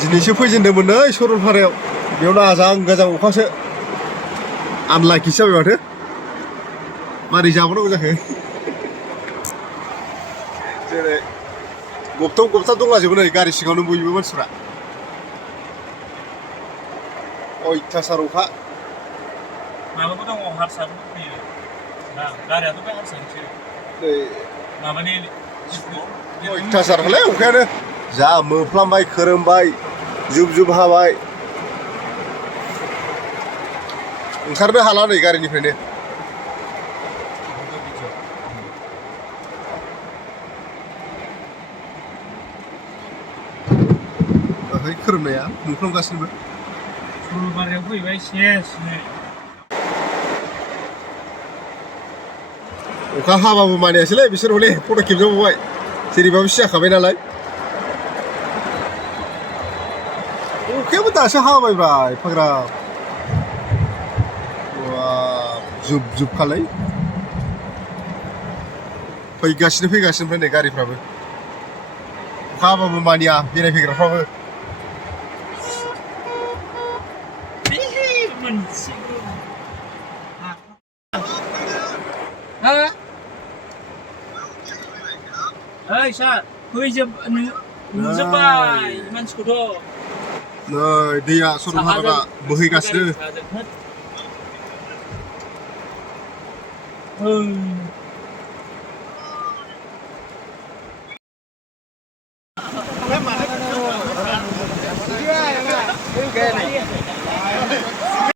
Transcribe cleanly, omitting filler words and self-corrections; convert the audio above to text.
दिनैसो फैजेनदोंमोन नै सरलपारायाव बेयावनो आजां गाजां अखासो आनलाखिसो जाबाय माथो मारै जाबावनांगौ जाखो जेरै गबथाव दंलाजोबो नै गारि सिङावनो बयबो मानसिफ्रा अयथासार अखा माबाबो दङ हारसाबो दंफैयो गारियाथ' बे हारसानिसो नै माबानि अयथासारलै अखायानो जा मोफ्लामबाय खोरोमबाय जुब हाबाय ओंखारनो हाला नै गारिनिफ्रायनो ओरै खोरोमनाया मोफ्लामगासिनोबो सरलपारायाव फैबाय सेसनो अखा हाबाबो मानियासैलै बिसोर हले फट' खेबजाबावबाय जेरैबाबो सिजाखाबाय नालाय अखायाबो दासो हाबायब्रा एफाग्राब जुब खालाय फैगासिनो ओमफ्राय नै गारिफ्राबो अखा हाबाबो मानिया बेरायफैग्राफ्राबो ओइ सार नुजोब्बाय मानसिखौथ' नै दैया सरलपारा बोहैगासिनो